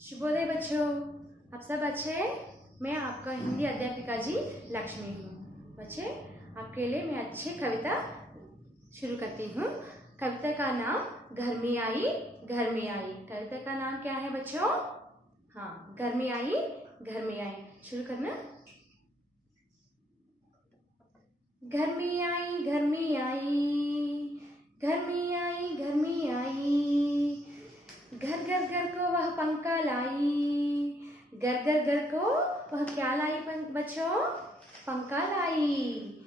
शुभोदय बच्चों, आप सब अच्छे हैं। मैं आपका हिंदी अध्यापिका जी लक्ष्मी हूँ। बच्चे, आपके लिए मैं अच्छी कविता शुरू करती हूँ। कविता का नाम घर में आई घर में आई। कविता का नाम क्या है बच्चों? हाँ, घर में आई घर में आई। शुरू करना। घर में आई घर में आई, घर में आई घर में आई, घर घर घर को वह पंखा लाई। घर घर घर को वह क्या लाई बच्चों? पंखा लाई।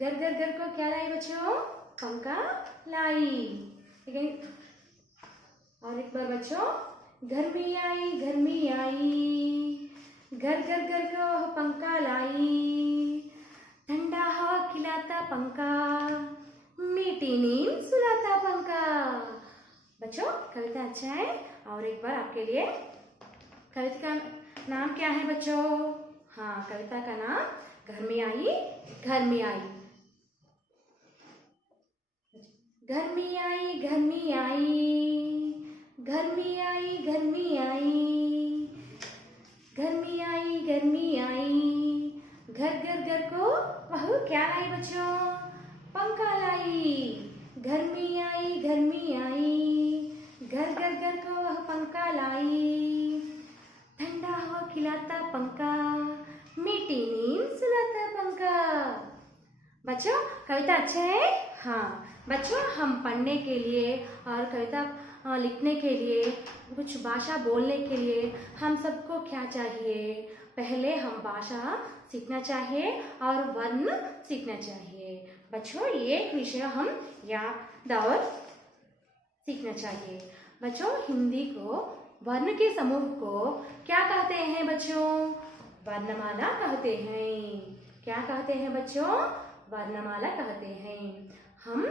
घर घर घर को क्या लाई बच्चों? पंखा लाई। ठीक है, और एक बार बच्चों, घर में आई घर में आई, घर घर घर को वह पंखा लाई। ठंडा हवा खिलाता पंखा, मीठी नींद सुलाता पंखा। बच्चों, कविता अच्छा है। और एक बार आपके लिए, कविता का नाम क्या है बच्चों? हाँ, कविता का नाम घर में आई घर में आई। घर में आई घर में आई, घर में आई घर में आई, घर में आई घर में आई, घर घर घर को वह क्या लाई बच्चों? पंखा लाई। घर में आई घर में आई, घर घर घर को वह पंखा लाई। ठंडा हवा खिलाता पंखा, मीठी नींद सुलाता पंखा। बच्चों, कविता अच्छा है। हाँ बच्चों, हम पढ़ने के लिए और कविता लिखने के लिए, कुछ भाषा बोलने के लिए हम सबको क्या चाहिए? पहले हम भाषा सीखना चाहिए और वर्ण सीखना चाहिए। बच्चों, ये विषय हम याद और सीखना चाहिए। बच्चों, हिंदी को वर्ण के समूह को क्या कहते हैं बच्चों? वर्णमाला कहते हैं। क्या कहते हैं बच्चों? वर्णमाला कहते हैं। हम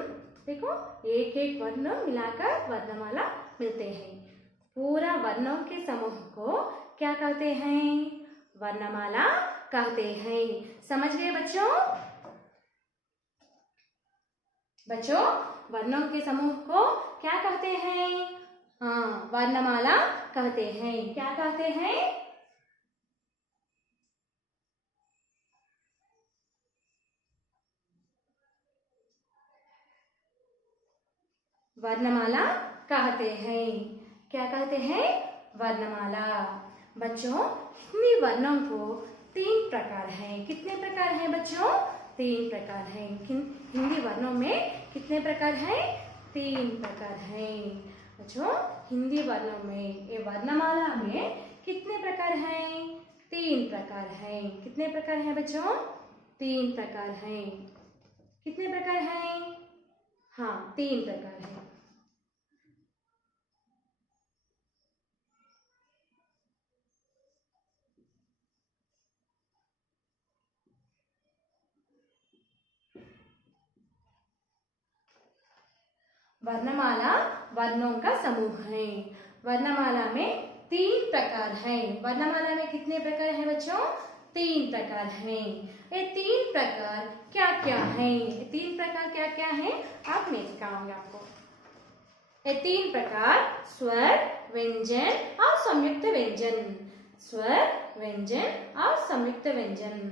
देखो, एक एक वर्ण मिलाकर वर्णमाला मिलते हैं। पूरा वर्णों के समूह को क्या कहते हैं? वर्णमाला कहते हैं। समझ गए बच्चों? बच्चों, वर्णों के समूह को क्या कहते हैं? हाँ, वर्णमाला कहते हैं। क्या कहते हैं? वर्णमाला कहते हैं। क्या कहते हैं? वर्णमाला। बच्चों, हिंदी वर्णों को 3 प्रकार हैं। कितने प्रकार हैं बच्चों? 3 प्रकार हैं। हिंदी वर्णों में कितने प्रकार हैं? 3 प्रकार हैं। बच्चों, हिंदी वर्णों में, ये वर्णमाला में कितने प्रकार हैं? 3 प्रकार हैं। कितने प्रकार हैं बच्चों? 3 प्रकार हैं। कितने प्रकार हैं? हाँ, 3 प्रकार हैं। वर्णमाला वर्णों का समूह है। वर्णमाला में 3 प्रकार हैं। वर्णमाला में कितने प्रकार हैं बच्चों? 3 प्रकार हैं। ये 3 प्रकार क्या क्या हैं? ये 3 प्रकार क्या क्या हैं? आप मैं सिखाऊंगी आपको। ये 3 प्रकार स्वर, व्यंजन और संयुक्त व्यंजन। स्वर, व्यंजन और संयुक्त व्यंजन।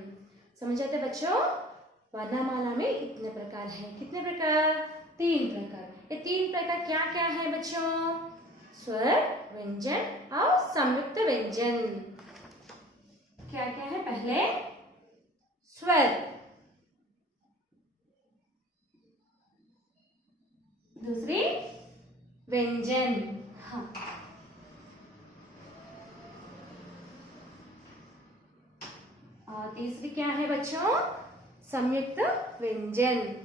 समझ आते बच्चों? वर्णमाला में इतने प्रकार हैं। कितने प्रकार? 3 प्रकार। ये 3 प्रकार क्या क्या है बच्चों? स्वर, व्यंजन और संयुक्त व्यंजन। क्या क्या है? पहले स्वर, दूसरी व्यंजन, हाँ, और तीसरी क्या है बच्चों? संयुक्त व्यंजन।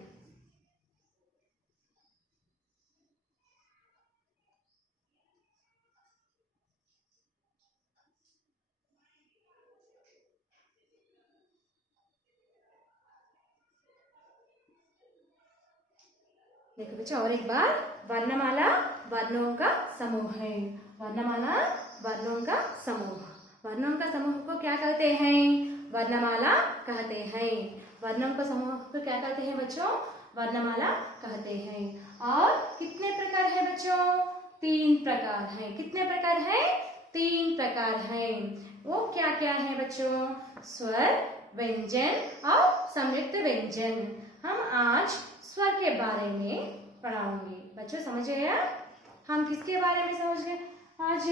देखो बच्चों, और एक बार, वर्णमाला वर्णों का समूह है। वर्णमाला वर्णों का समूह। वर्णों का समूह को क्या कहते हैं? वर्णमाला कहते हैं। वर्णों का समूह को क्या कहते हैं बच्चों? वर्णमाला कहते हैं। और कितने प्रकार है बच्चों? 3 प्रकार हैं। कितने प्रकार हैं? तीन प्रकार हैं। वो क्या क्या है बच्चों? स्वर, व्यंजन और संयुक्त व्यंजन। हम आज स्वर के बारे में पढ़ाऊंगी। बच्चों समझ गए? हम किसके बारे में समझ गए? आज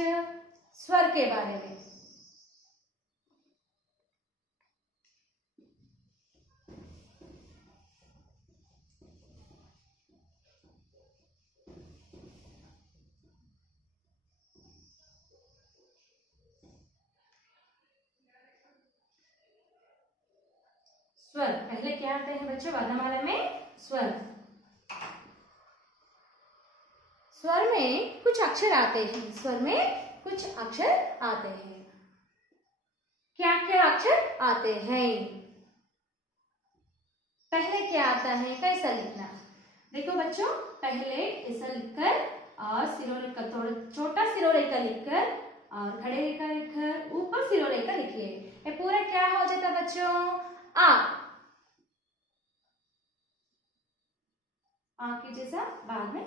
स्वर के बारे में। स्वर पहले क्या आते हैं बच्चों वर्णमाला में? स्वर। स्वर में कुछ अक्षर आते हैं। स्वर में कुछ अक्षर आते हैं। क्या क्या अक्षर आते हैं? पहले क्या आता है? कैसा लिखना? देखो बच्चों, पहले ऐसा लिखकर और सिरोरेखा, थोड़ा छोटा सिरोरेखा लिखकर और खड़े रेखा लिखकर ऊपर सिरोरेखा लिखिए। ये पूरा क्या हो जाता बच्चों? आ की जैसा बाद में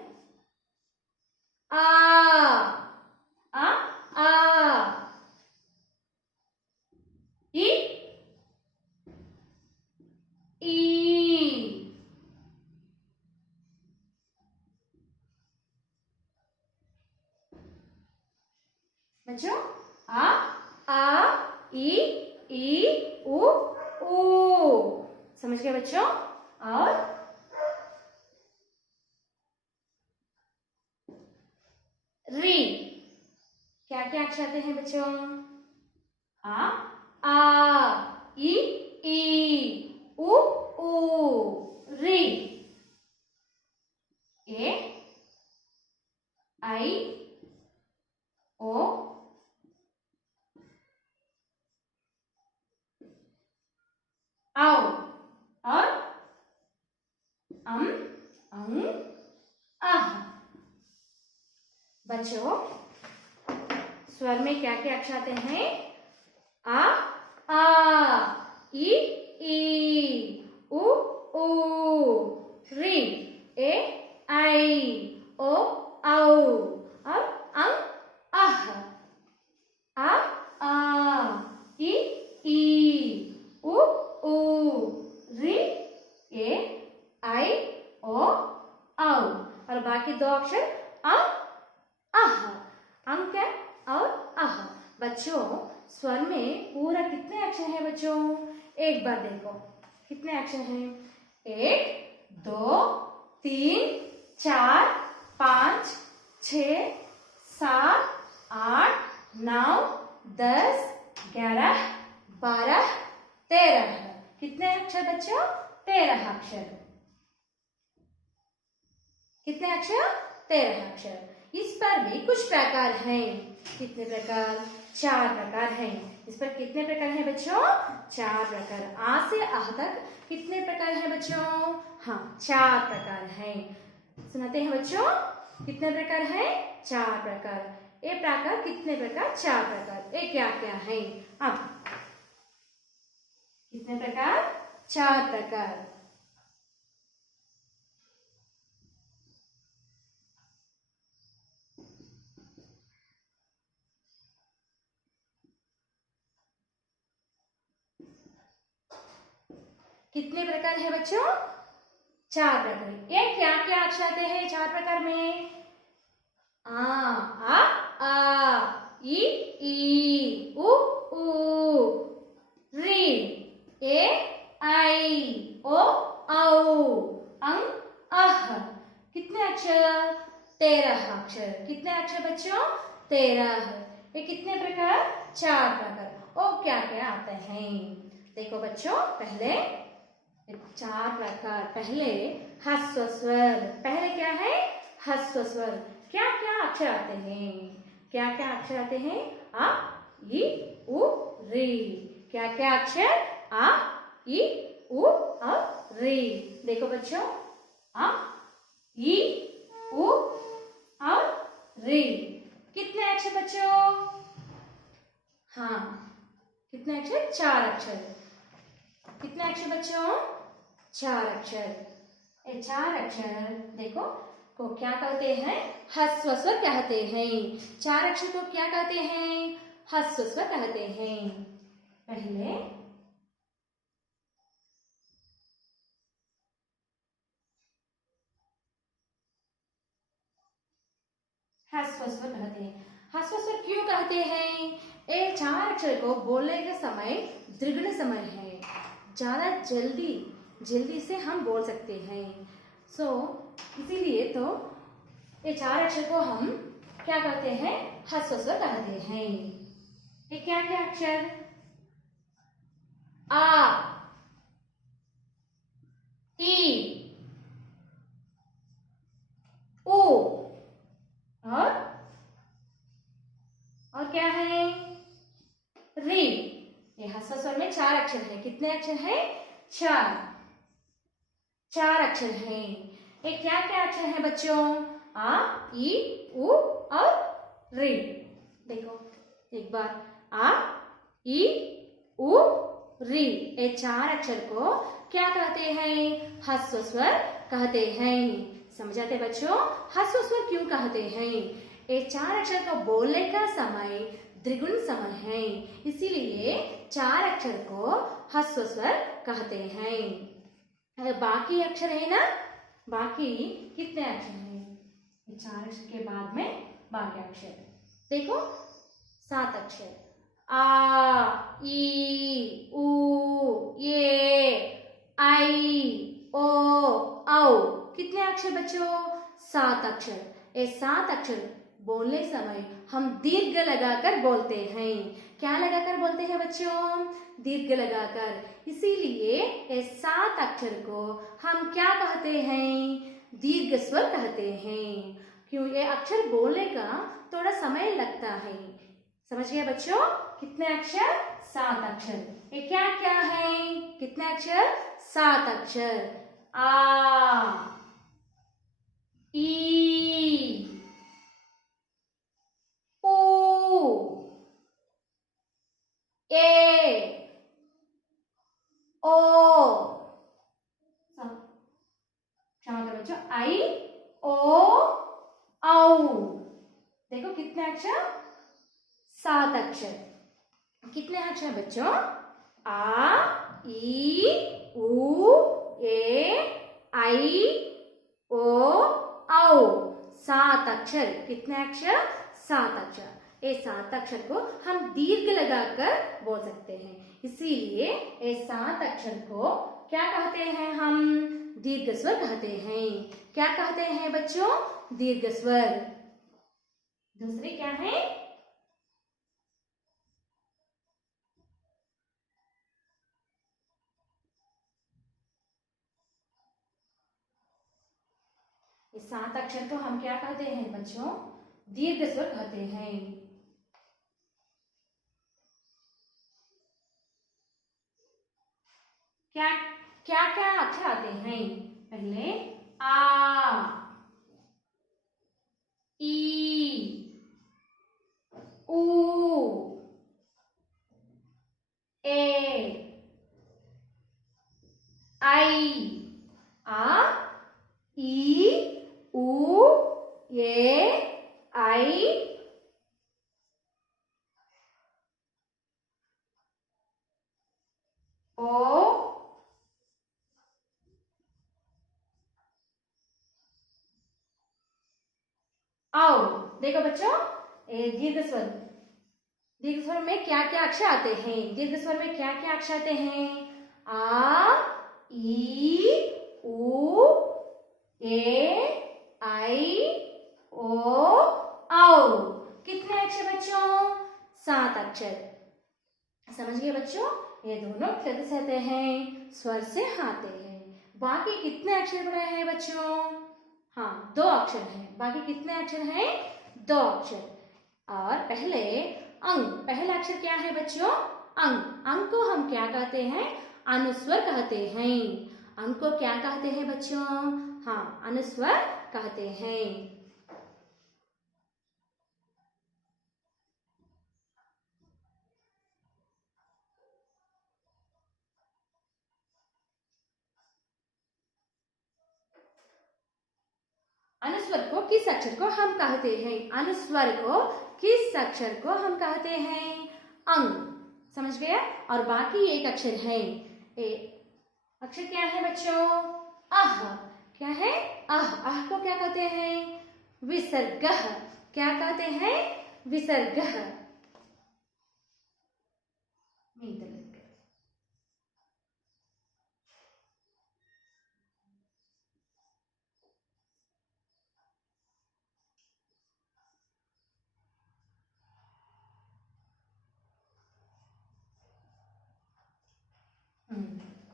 आ आ आ ई ई बच्चों आ ई उ ऊ। समझ गए बच्चों? और री। क्या क्या अक्षर आते हैं बच्चों? आ ई उ ऊ। री। ए आई ओ आओ। और अं आह। बच्चों स्वर में क्या क्या अक्षर आते हैं? आ ई उ ऊ। री ए आई ओ औ। और आह। आ ई उ ऊ। री ए आई ओ औ। और बाकी दो अक्षर आह। अंग क्या? और आह। बच्चों स्वर में पूरा कितने अक्षर हैं बच्चों? एक बार देखो कितने अक्षर हैं? 1 2 3 4 5 6 7 8 9 10 11 12 13। कितने अक्षर बच्चों? 13 अक्षर। कितने अक्षर? 13 अक्षर। इस पर भी कुछ प्रकार हैं। कितने प्रकार? 4 प्रकार हैं। इस पर कितने प्रकार हैं बच्चों? 4 प्रकार। आ से आह तक कितने प्रकार हैं बच्चों? हाँ 4 प्रकार हैं। सुनाते हैं बच्चों, कितने प्रकार हैं? 4 प्रकार। ये प्रकार कितने प्रकार? 4 प्रकार। ये क्या क्या है? अब कितने प्रकार? 4 प्रकार। कितने प्रकार है बच्चों? 4 प्रकार। ये क्या क्या अक्षर आते हैं 4 प्रकार में? आ ई उ ऊ। री ए आई ओ औ। अंग आह। कितने अक्षर? 13 अक्षर। कितने अक्षर बच्चों? 13। ये कितने प्रकार? 4 प्रकार। और क्या क्या आते हैं? देखो बच्चों, पहले 4 प्रकार। पहले ह्रस्व स्वर। पहले क्या है? ह्रस्व स्वर। क्या क्या अक्षर आते हैं? क्या क्या अक्षर आते हैं? आ ई उ री। क्या क्या अक्षर? आ ई उ और री। देखो बच्चों, आ ई उ और री। कितने अक्षर बच्चों? हाँ कितने अक्षर? 4 अक्षर। कितने अक्षर बच्चों? 4 अक्षर। ये 4 अक्षर देखो को क्या कहते हैं? ह्रस्व स्वर कहते हैं। 4 अक्षर को क्या कहते हैं? ह्रस्व स्वर कहते हैं। पहले ह्रस्व स्वर कहते हैं। ह्रस्व स्वर क्यों कहते हैं? ये 4 अक्षर को बोलने का समय द्विगुण समय है, ज्यादा जल्दी से हम बोल सकते हैं। इसीलिए तो ये 4 अक्षर को हम क्या कहते हैं? ह्रस्व स्वर कहते हैं। ये क्या क्या अक्षर? आ, ई, उ और क्या है? री। ये ह्रस्व स्वर में 4 अक्षर है। कितने अक्षर हैं? 4 अक्षर हैं। ये क्या क्या अक्षर हैं बच्चों? आ, ई, उ और री। देखो एक बार, आ, ई, उ, री। ये 4 अक्षर को क्या कहते हैं? ह्रस्व स्वर कहते हैं। समझाते बच्चों? ह्रस्व स्वर क्यों कहते हैं? ये 4 अक्षर को बोलने का समय द्विगुण समय है, इसीलिए 4 अक्षर को ह्रस्व स्वर कहते हैं। बाकी अक्षर है ना, बाकी कितने अक्षर हैं? 4 अक्षर के बाद में बाकी अक्षर देखो 7 अक्षर। आ, ई, उ, ए, आई, ओ, औ। कितने अक्षर बच्चों? 7 अक्षर। ये 7 अक्षर बोलने समय हम दीर्घ लगाकर बोलते हैं। क्या लगाकर बोलते हैं बच्चों? दीर्घ लगाकर। इसीलिए ये 7 अक्षर को हम क्या कहते हैं? दीर्घ स्वर कहते हैं। क्यों? ये अक्षर बोलने का थोड़ा समय लगता है। समझ गए बच्चों? कितने अक्षर? 7 अक्षर। ये क्या क्या है? कितने अक्षर? 7 अक्षर। आ, ई, उ, ए, ओ, क्षमा करो बच्चों, आई, ओ, औ। देखो कितने अक्षर? 7 अक्षर। कितने अक्षर बच्चों? आ, ई, उ, ए, आई, ओ, औ। 7 अक्षर। कितने अक्षर? 7 अक्षर। ये 7 अक्षर को हम दीर्घ लगाकर बोल सकते हैं, इसीलिए ये 7 अक्षर को क्या कहते हैं? हम दीर्घ स्वर कहते हैं। क्या कहते हैं बच्चों? दीर्घ स्वर। दूसरे क्या है? इस 7 अक्षर को हम क्या कहते हैं बच्चों? दीर्घ स्वर कहते हैं। क्या क्या क्या अक्षर आते हैं? पहले आ, ई, उ, ए, आई, आ, ई, उ, ए, आई, ओ, आओ। देखो बच्चों, ये दीर्घ स्वर। दीर्घ स्वर में क्या क्या अक्षर आते हैं? दीर्घ स्वर में क्या क्या अक्षर आते हैं? आ, ई, उ, ए, आई, ओ, औ। कितने अक्षर बच्चों? 7 अक्षर। समझ गए बच्चों? ये दोनों कृत से आते हैं, स्वर से आते हैं। बाकी कितने अक्षर बने हैं बच्चों? हाँ, 2 अक्षर हैं। बाकी कितने अक्षर हैं? 2 अक्षर। और पहले अंग। पहला अक्षर क्या है बच्चों? अंग। अंग को हम क्या कहते हैं? अनुस्वर कहते हैं। अंग को क्या कहते हैं बच्चों? हाँ, अनुस्वर कहते हैं। अनुस्वर अनुस्वर को किस अक्षर को हम कहते हैं? अनुस्वर को किस अक्षर को हम कहते हैं? अंग। समझ गया? और बाकी एक अक्षर है, अक्षर क्या है बच्चों? अह। क्या है? अह। अह को क्या कहते हैं? विसर्ग। क्या कहते हैं? विसर्ग।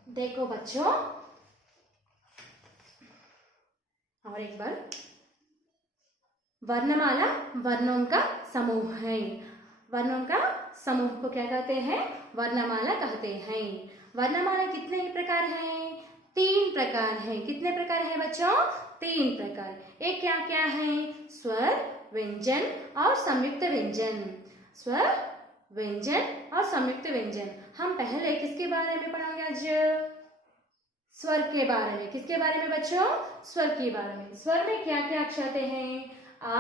देखो बच्चों, और एक बार, वर्णमाला वर्णों का समूह है। वर्णों का समूह को क्या कहते हैं? वर्णमाला कहते हैं। वर्णमाला कितने ही प्रकार हैं? 3 प्रकार हैं। कितने प्रकार हैं बच्चों? 3 प्रकार। एक क्या क्या है? स्वर, व्यंजन और संयुक्त व्यंजन। स्वर, व्यंजन और संयुक्त व्यंजन। हम पहले किसके बारे में पढ़ेंगे आज? स्वर के बारे में। किसके बारे में बच्चों? स्वर के बारे में। स्वर में क्या क्या अक्षर आते हैं? आ,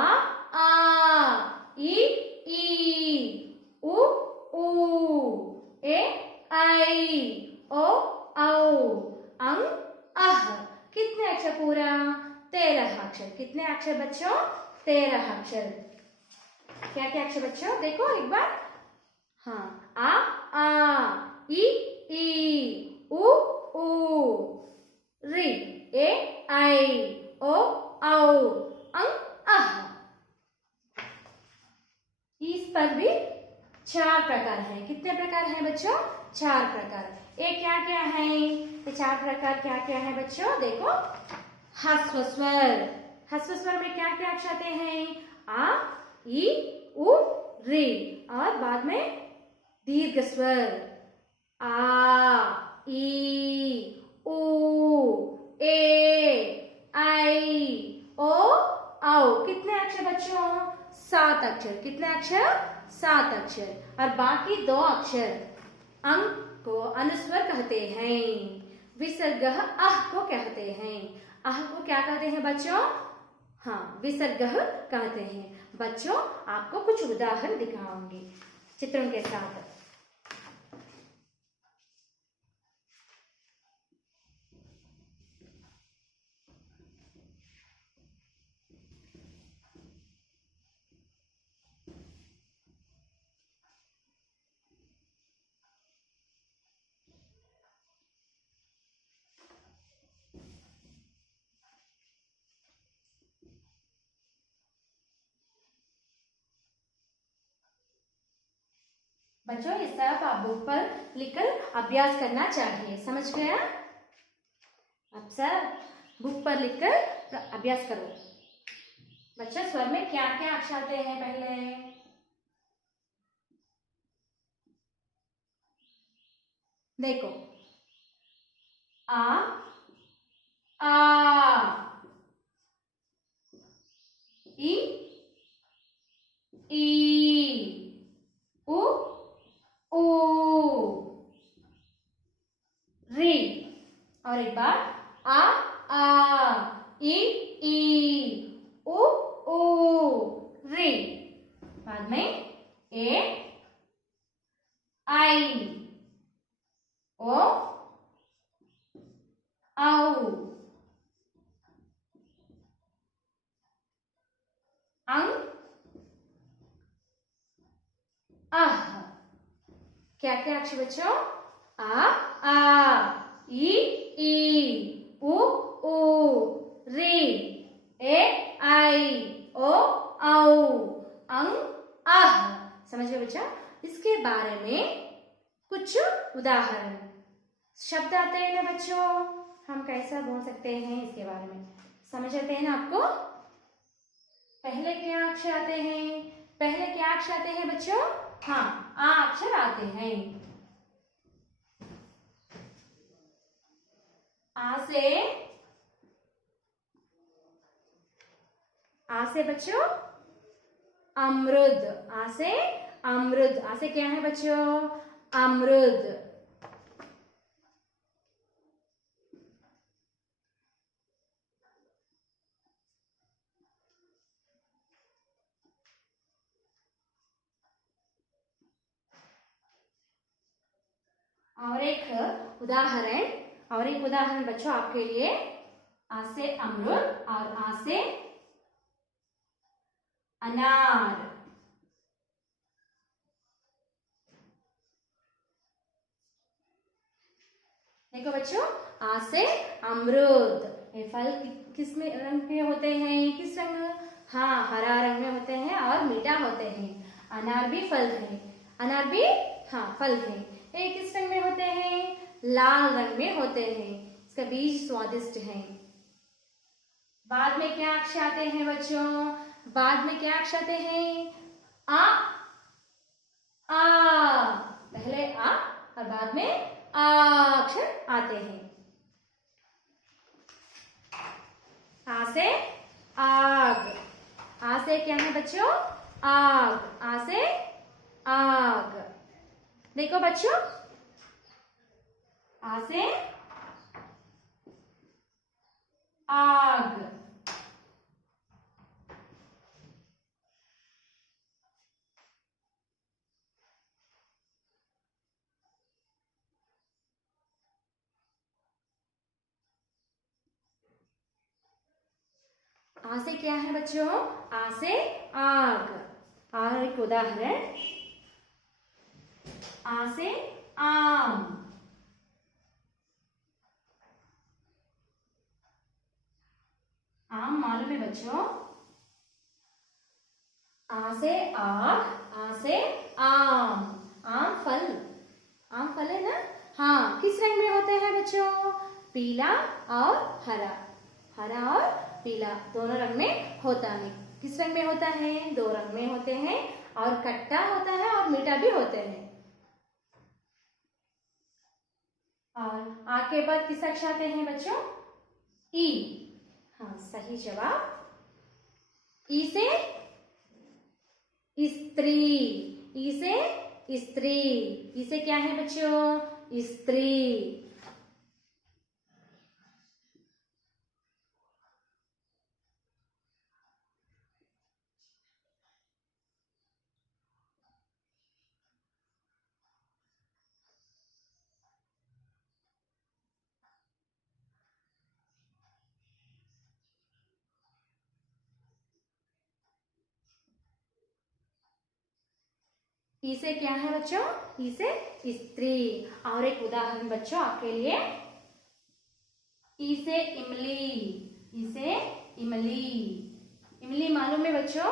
ई, उ, ए, आई, ओ, औ, अंग, अह। कितने अक्षर पूरा? 13 अक्षर। कितने अक्षर बच्चों? 13 अक्षर। क्या क्या अक्षर बच्चों? देखो एक बार। हाँ, आ, ई, उ, री, ए, आई, ओ, औ, अंग, अह। इस पर भी 4 प्रकार हैं। कितने प्रकार हैं बच्चों? 4 प्रकार। ये क्या क्या है? ये 4 प्रकार क्या क्या है बच्चों? देखो, ह्रस्व स्वर। ह्रस्व स्वर में क्या क्या अक्षर आते हैं? आ, ई, उ, री। और बाद में दीर्घ स्वर, आ, ई, उ, ए, आई, ओ, औ। कितने अक्षर बच्चों? 7 अक्षर। कितने अक्षर? 7 अक्षर। और बाकी 2 अक्षर अंग को अनुस्वर कहते हैं। विसर्ग अह को कहते हैं। अह को क्या कहते हैं बच्चों? हाँ, विसर्ग कहते हैं। बच्चों, आपको कुछ उदाहरण दिखाऊंगी चित्रों के साथ। बच्चों, ये सब आप बुक पर लिखकर अभ्यास करना चाहिए। समझ गया? अब सब बुक पर लिखकर अभ्यास करो। बच्चा, स्वर में क्या क्या अक्षर आते हैं पहले? देखो, आ, ई, उ, री। और एक बार, आ, ई, उ, री। बाद में ए, आई, ओ, औ, अंग, अह। क्या क्या अक्षर बच्चों? आ, ई, उ, री, ए, आई, ओ, औ, अंग, अह। समझ गए बच्चा? इसके बारे में कुछ उदाहरण शब्द आते हैं ना बच्चों, हम कैसा बोल सकते हैं इसके बारे में समझ आते हैं ना आपको? पहले क्या अक्षर आते हैं? पहले क्या अक्षर आते हैं बच्चों? हाँ, आ अक्षर आते हैं। आ से बच्चों अमृत। आ से अमृत। आ से क्या है बच्चों? अमृत। और एक उदाहरण बच्चों आपके लिए। आ से अमरूद और आ से अनार। देखो बच्चों, आ से अमरूद। ये फल किस में रंग के होते हैं? किस रंग? हाँ, हरा रंग में होते हैं और मीठा होते हैं। अनार भी फल है। अनार भी हाँ फल है। ये किस रंग में होते हैं? लाल रंग में होते हैं। इसका बीज स्वादिष्ट है। बाद में क्या अक्षर आते हैं बच्चों? बाद में क्या अक्षर आते हैं? आ पहले आ और बाद में आ अक्षर आते हैं। आ से आग। आ से क्या है बच्चों? आग। आ से आग। देखो बच्चों, आ से आग। आ से क्या है बच्चों? आ से आग। और एक उदाहरण, आ से आम। आम मालूम है बच्चों? आ से आग, आ से आम। आम फल। आम फल है ना? हाँ, किस रंग में होते हैं बच्चों? पीला और हरा। हरा और पीला दोनों रंग में होता है। किस रंग में होता है? दो रंग में होते हैं और खट्टा होता है और मीठा भी होते हैं। और आ के बाद किस अक्षर आते हैं बच्चों? ई। हाँ, सही जवाब। ई से स्त्री। ई से स्त्री। ई से क्या है बच्चों? स्त्री। ई से क्या है बच्चों? ई से स्त्री। और एक उदाहरण बच्चों आपके लिए। ई से इमली। ई से इमली। इमली मालूम है बच्चों?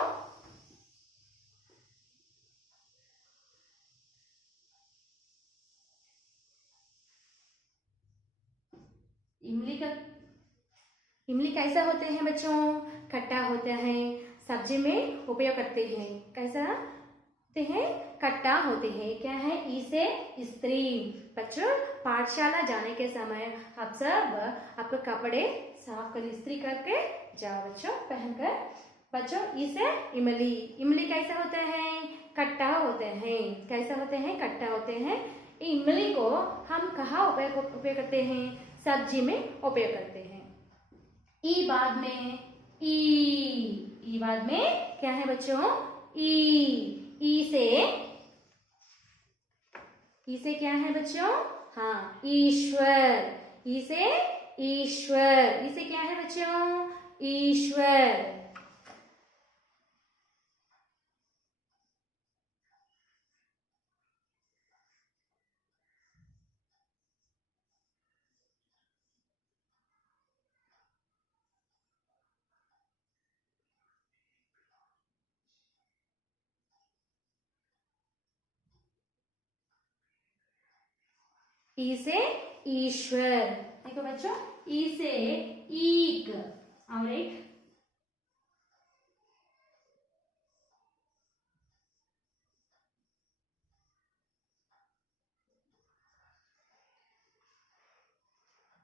इमली कैसा होते हैं बच्चों? खट्टा होता है। सब्जी में उपयोग करते हैं। कैसा होते हैं? खट्टा होते हैं। क्या है? ई से स्त्री। बच्चों, पाठशाला जाने के समय आप सब आपके कपड़े साफ कर इस्त्री करके जाओ बच्चों, पहनकर। बच्चों, ई से इमली। इमली कैसा होता है? खट्टा होते हैं। कैसा होते हैं? खट्टा होते हैं। इमली को हम कहाँ उपयोग करते हैं? सब्जी में उपयोग करते हैं। ई बाद में ई बाद में क्या है बच्चों? ई से क्या है बच्चों? हाँ, ईश्वर। ई से ईश्वर। ई से क्या है बच्चों? ईश्वर। ई से ईश्वर। देखो बच्चों, ई से ईक। और एक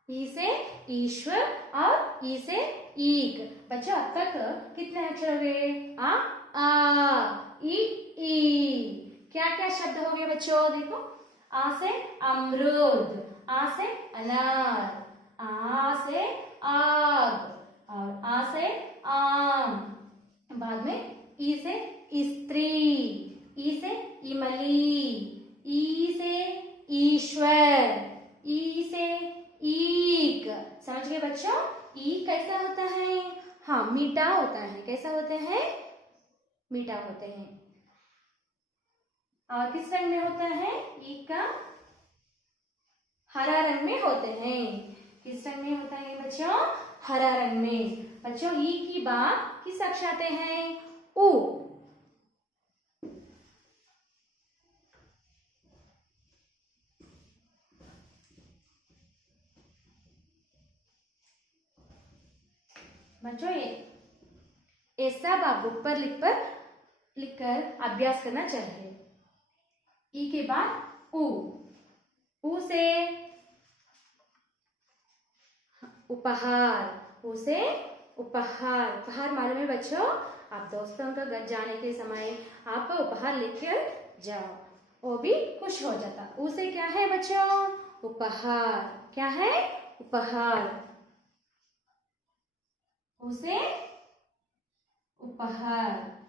ई से ईश्वर और ई से ईक। बच्चों, अब तक कितने अक्षर हो गए? आ ई। क्या क्या शब्द हो गए बच्चों? देखो, आ से अमरूद, आ से अनार, आ से आग और आ से आम। बाद में ई से स्त्री, ई से इमली, ई से ईश्वर। मीठा होता है। कैसा होते हैं? मीठा होते हैं। और किस रंग में होता है? ईख का हरा रंग में होते हैं। किस रंग में होता है बच्चों? हरा रंग में। बच्चों ई की बा किस अक्षर आते हैं? उ। बच्चों ऐसा आप बुक पर लिखकर अभ्यास करना चाहिए। ई के बाद उ। उ से उपहार। उ से उपहार। उपहार मालूम है बच्चों? आप दोस्तों का घर जाने के समय आप उपहार लेकर जाओ, वो भी खुश हो जाता। उ से क्या है बच्चों? उपहार। क्या है? उपहार। उ से उपहार।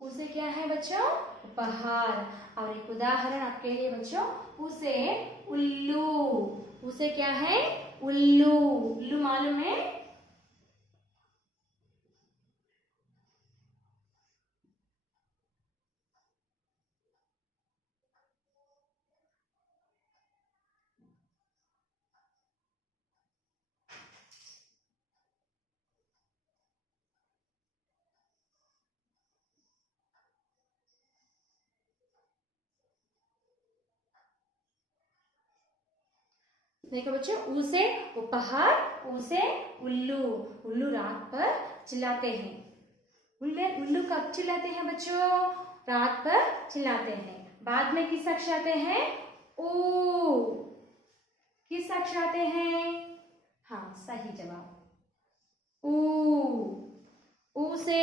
उसे क्या है बच्चों? उपहार। और एक उदाहरण आपके लिए बच्चों, उसे उल्लू। उसे क्या है? उल्लू। उल्लू मालूम है? देखो बच्चों, उसे उपहार, उसे उल्लू। उल्लू रात पर चिल्लाते हैं। उल्लू कब चिल्लाते हैं बच्चों? रात पर चिल्लाते हैं। बाद में किस अक्षर आते हैं? ओ। किस अक्षर आते हैं? हाँ, सही जवाब ऊ। ऊ से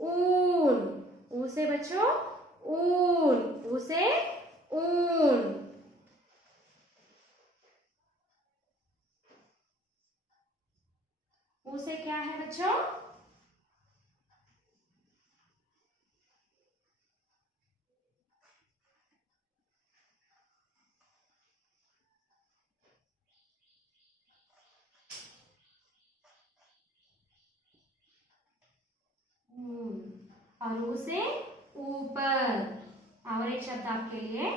ऊन। ऊ से बच्चों ऊन। ऊ से ऊन। ऊ से क्या है बच्चों? ऊन। और ऊ से ऊपर। और एक शब्द आपके लिए,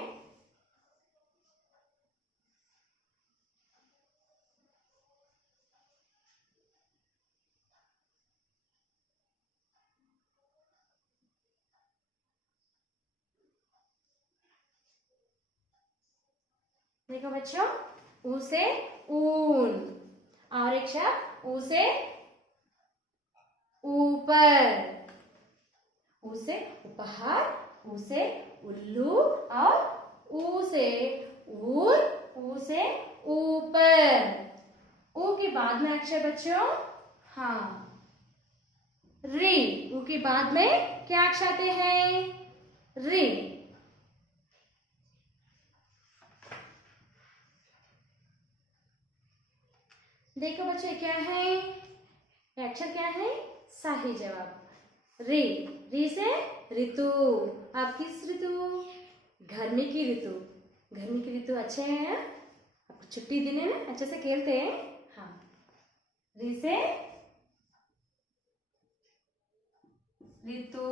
देखो बच्चों, ऊ से ऊन। और एक शब्द ऊ से ऊपर। ऊ से उपहार, ऊ से उल्लू, और ऊ से ऊन, ऊ से ऊपर। ऊ के बाद में अक्षर बच्चों, हाँ, री। ऊ के बाद में क्या अक्षर आते हैं? री। देखो बच्चे क्या है? ये अक्षर क्या है? सही जवाब री। री से ऋतु। आप किस ऋतु? गर्मी की ऋतु। गर्मी की ऋतु अच्छे हैं? आपको छुट्टी दिन है ना, अच्छे से खेलते हैं। हाँ, री से ऋतु।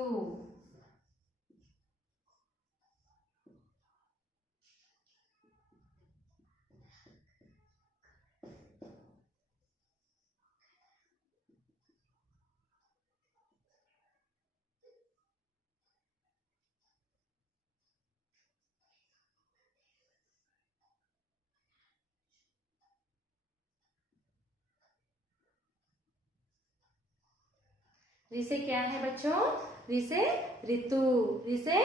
री से क्या है बच्चों? री से ऋतु। री से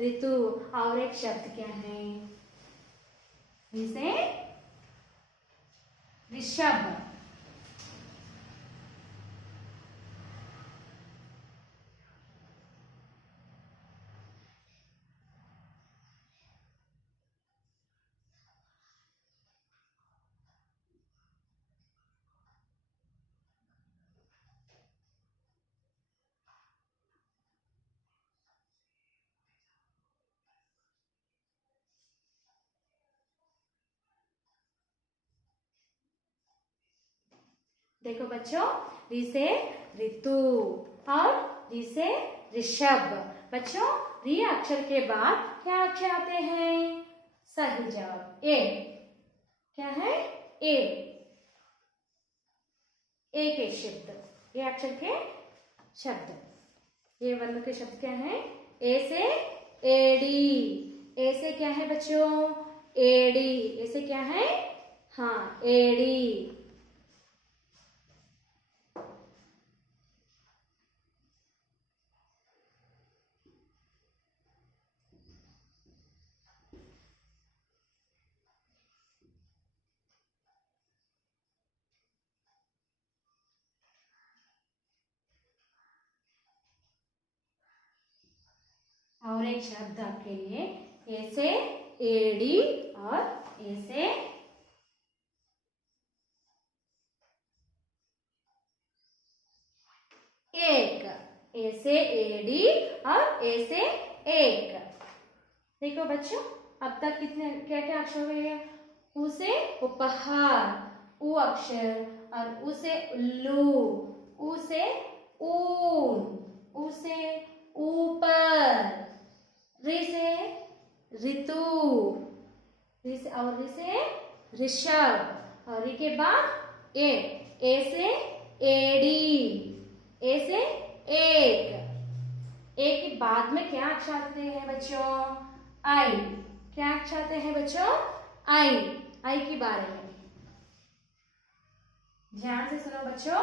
ऋतु। और एक शब्द क्या है? री से ऋषभ। देखो बच्चों, री से ऋतु और री से ऋषभ। बच्चों, री अक्षर के बाद क्या अक्षर आते हैं? सही जवाब ए। क्या है? ए। ए के शब्द, ए अक्षर के शब्द, ये वर्ण के शब्द क्या है? ए से एडी। ए से क्या है बच्चों? एडी। ए से क्या है? हाँ, एडी। और एक शब्द आपके लिए, ए से एडी और ए से एक। ए से एडी और ए से एक। देखो बच्चों, अब तक कितने क्या क्या अक्षर हुए हैं? उ से उपहार, उ अक्षर, और उ से उल्लू, उ से ऊन, उ से ऊपर, रि से ऋतु, रि से और रि से ऋषभ, और रि के बाद ए से एडी, ए से एक के बाद में क्या अक्षर आते हैं बच्चों? आई। क्या अक्षर आते हैं बच्चों? आई। आई के बारे में ध्यान से सुनो बच्चों।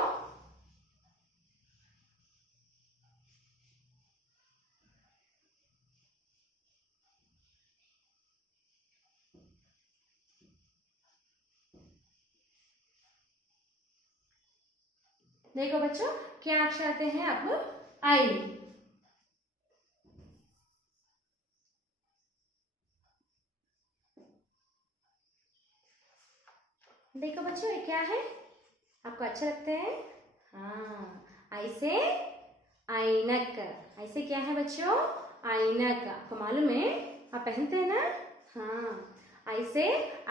देखो बच्चों, क्या अक्षर आते हैं अब? आई। देखो बच्चों, ये क्या है? आपको अच्छे लगते हैं? हाँ, आई से ऐनक। ऐसे क्या है बच्चों? ऐनक। आपको मालूम है? आप पहनते हैं ना? हाँ, आई से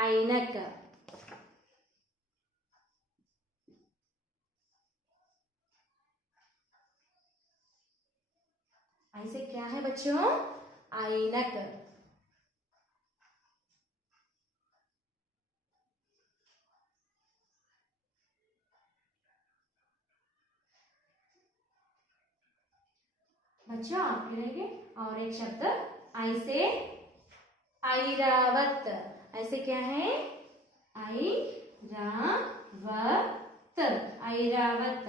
ऐनक। ऐसे क्या है बच्चों? ऐनक। बच्चों, आपके रहेंगे और एक शब्द, आई से ऐरावत। ऐसे क्या है? ऐरावत। ऐरावत।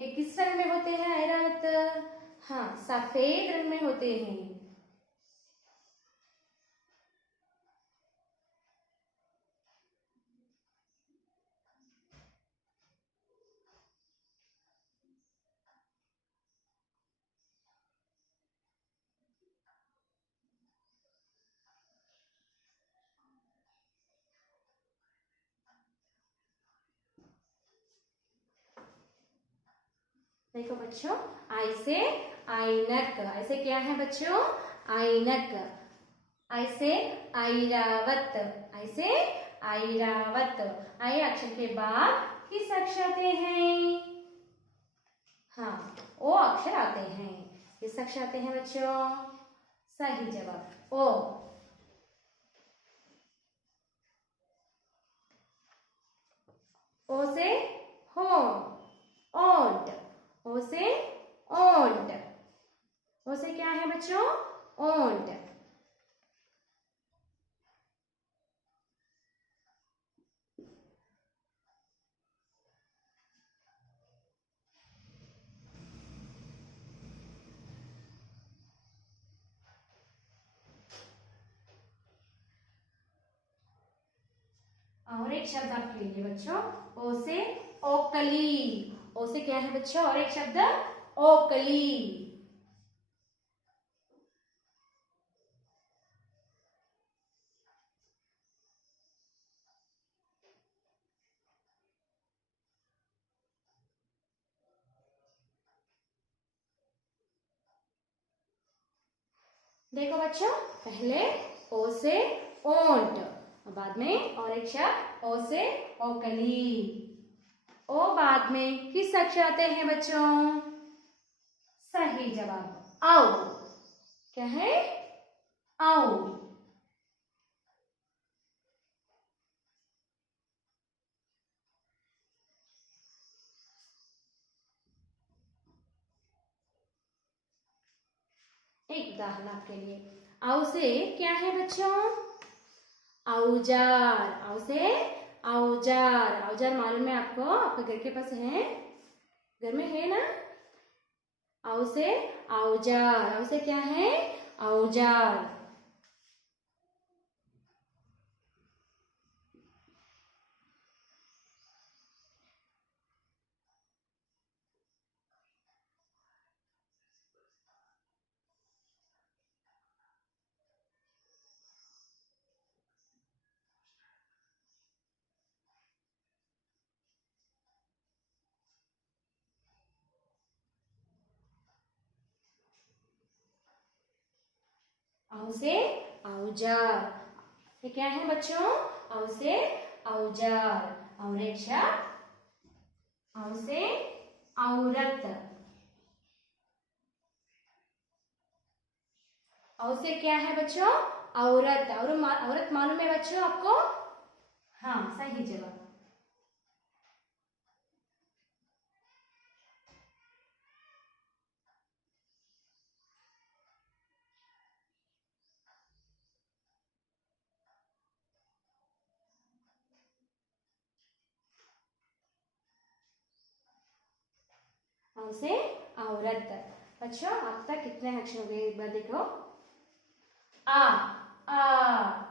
ये किस रंग में होते हैं ऐरावत? हाँ, सफेद रंग में होते हैं। देखो बच्चों, आई से ऐनक। ऐसे क्या है बच्चों? ऐनक। ऐसे ऐरावत। ऐसे ऐरावत। आई अक्षर के बाद किस अक्षर आते हैं? हाँ, ओ अक्षर आते हैं। किस अक्षर आते हैं बच्चों? सही जवाब ओ। ओ से हो, ओंट। ओ से ओंट। ओ से क्या है बच्चों? ओंट। और एक शब्द आपके लिए बच्चों, ओ से ओकली। ओ से क्या है बच्चों? और एक शब्द, ओकली। देखो बच्चों, पहले ओ से ओंट, और बाद में और एक शब्द, ओ से ओकली। ओ बाद में किस अक्षर आते हैं बच्चों? सही जवाब औ। क्या है? औ। एक उदाहरण आपके लिए, औ से क्या है बच्चों? औजार। औ से औजार। औजार मालूम है आपको? आपके घर के पास है? घर में है ना? औ से औजार। औ से क्या है? औजार। औ से औजार। ये क्या है बच्चों? औ से औजार। औरेक्षा। औ से औरत। औ से क्या है बच्चों? औरत। औरत मालूम है बच्चों आपको? हाँ, सही जवाब। औ से औरत। बच्चों अब तक कितने अक्षर हो गए एक बार देखो। आ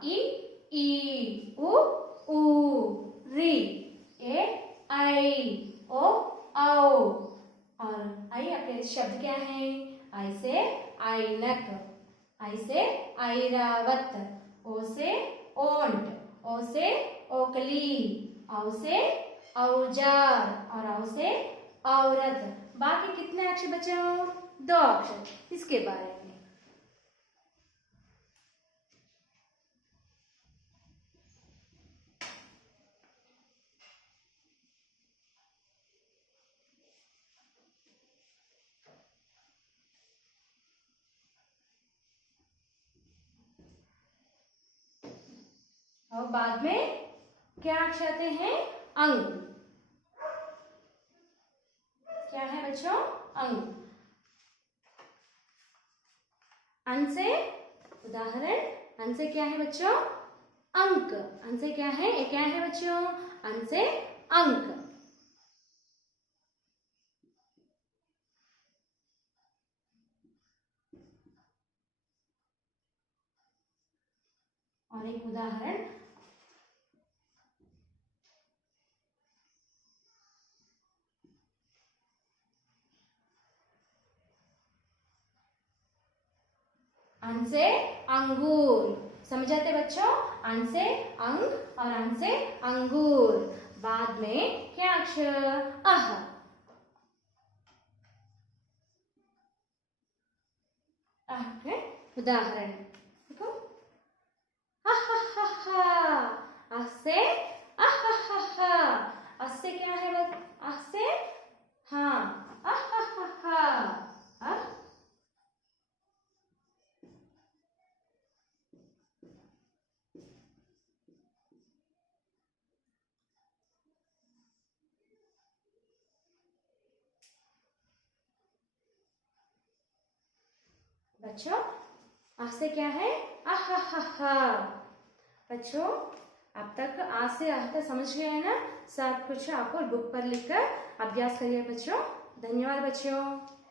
ई उ री ए आई ओ औ। और आई आपके शब्द क्या है? आई से ऐनक। आई से ऐरावत। ओ से ओंट। ओ से ओकली। औ से औजार और औ से औरत। बाकी कितने अक्षर बचे हो? 2 अक्षर। इसके बारे में और बाद में क्या अक्षर आते हैं? अंग। क्या है बच्चों? अंग। अन से उदाहरण, अन से क्या है बच्चों? अंक। अन से क्या है? ये क्या है बच्चों? अन से अंक। और एक उदाहरण, अन से अंगूर। समझाते बच्चों? अन से अंक और अन से अंगूर। बाद में क्या अक्षर? अह। अह के उदाहरण देखो। अह से अह से क्या है? अह से हाँ अह। बच्चों आ से क्या है? आहा। बच्चों अब तक आ से आ तक समझ गए हैं ना? सब कुछ आपको बुक पर लिखकर अभ्यास करिए बच्चों। धन्यवाद बच्चों।